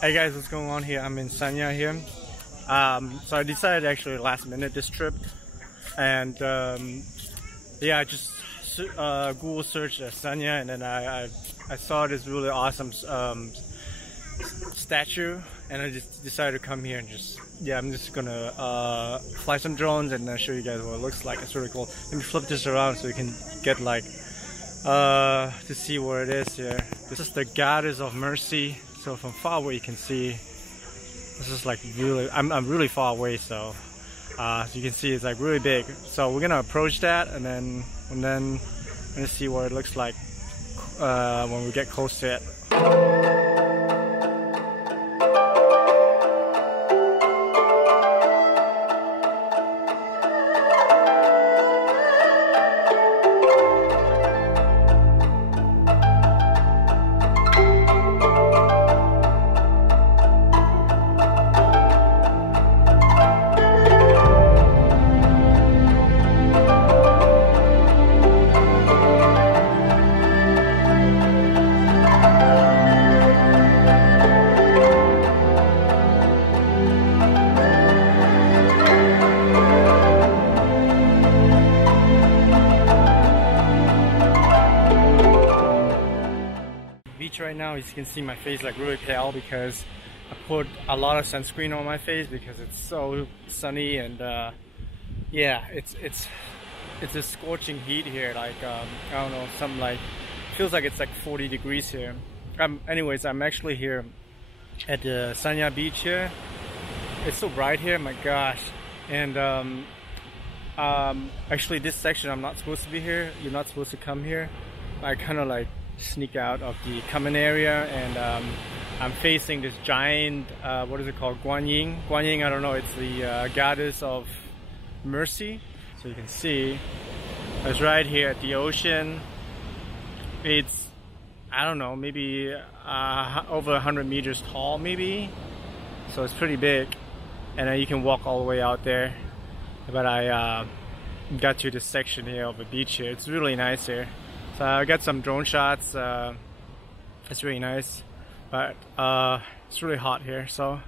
Hey guys, what's going on here? I'm in Sanya here. So I decided actually last minute this trip, and yeah, I just Google searched Sanya, and then I saw this really awesome statue, and I just decided to come here and I'm just gonna fly some drones and show you guys what it looks like. It's really cool. Let me flip this around so you can get like to see where it is here. This is the Goddess of Mercy. So from far away you can see this is like really, I'm really far away, so you can see it's like really big. So we're gonna approach that and then we're gonna see what it looks like when we get close to it. Right now, as you can see, my face like really pale because I put a lot of sunscreen on my face because it's so sunny, and yeah, it's a scorching heat here. Like I don't know, some like feels like it's like 40 degrees here. Anyways, I'm actually here at the Sanya beach here. It's so bright here, my gosh. And actually this section I'm not supposed to be here. You're not supposed to come here. I kind of like sneak out of the common area, and I'm facing this giant what is it called, Guanyin. I don't know, it's the Goddess of Mercy. So you can see it's right here at the ocean. It's, I don't know, maybe over 100 meters tall maybe, so it's pretty big, and then you can walk all the way out there. But I got to this section here of the beach here. It's really nice here. So I got some drone shots. It's really nice, but it's really hot here, so